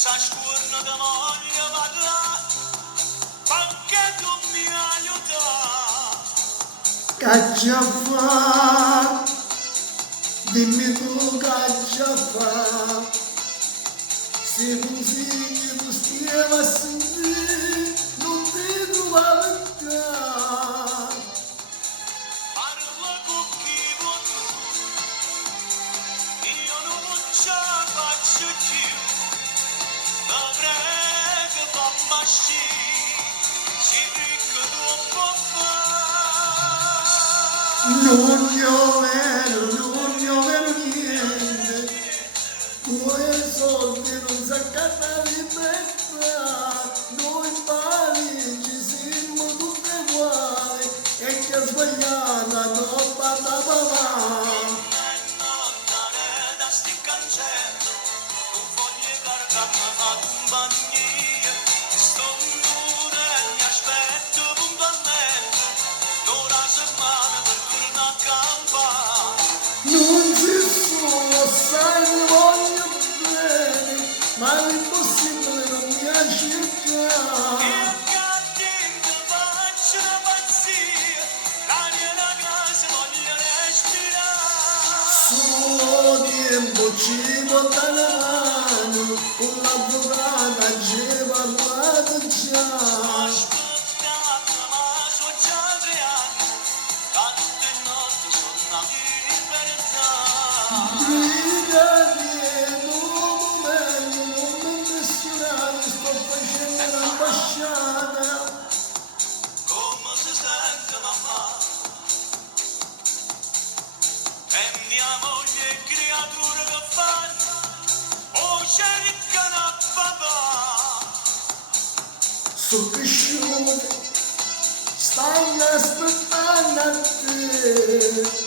Ciascuno che voglia parlare, perché tu mi aiuta. Caccia fa, dimmi tu caccia fa, se così tu stiamo a sentire, non ti trovare più. Parla con chi vuoi tu, io non ce la faccio più. Dovrei che mamma si ricca dopo Non io vero niente, quei soldi non si accatta libertà, noi pari ci siamo tutti uguali, e chi ha sbagliato non parla papà. da sti cancelli, non voglio caricare la compagnia, sto pure mi aspetto puntualmente, l'ora settimana per tornare a campare. Non si solo, sai che voglio bene, ma l'impossibile non mi accetta. E accadendo faccio una pazzia, l'aria da casa voglio respirare. Solo tempo ci porta la mano, con l'avvocata ci parlato già. Aspettato ma sono già 3 anni, tante notti sono in libertà. Brigadier, un momento, non mi impressionare, sto facendo l'ambasciata. Come si sente mamma? E mia moglie e creatura che fanno, o cercano a papà. Sono cresciuto, stanno aspettando a te.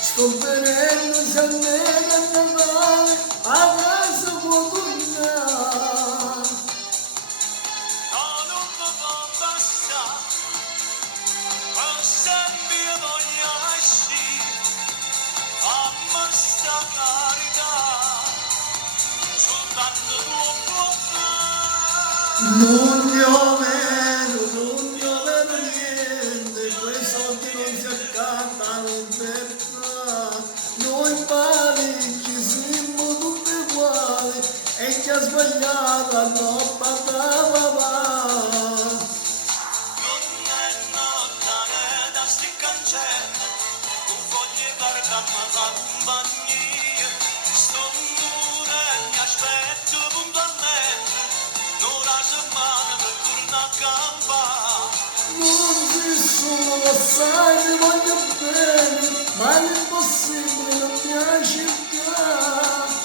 Sto venendo se almeno a Natale a casa può tornare. No, non mi può bastare, per sempre voglio uscire, fammi sta carità, soltanto tu puoi fare. Non io vedo niente, quei soldi non si accattano in libertà. Noi pari ci siamo tutti uguali, e chi ha sbagliato non parla papà. Non è notte da sti cancelli, non voglio caricare la compagnia, sto pure mi aspetto puntualmente, l'ora settimana per tornare a campare. Non si solo, sai che voglio bene, ma l'impossibile non mi accetta.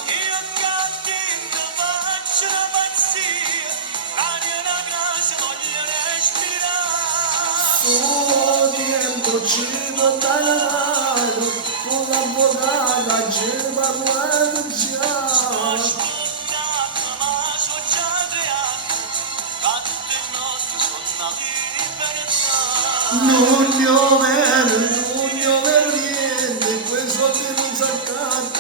Io accadendo faccio una pazzia, l'aria da casa voglio respirare. Solo tempo ci porta la mano, con l'avvocata ci parlato già. Aspettato ma sono già 3 anni, tante notti sono in libertà. Non io vedo niente, quei soldi non si accattano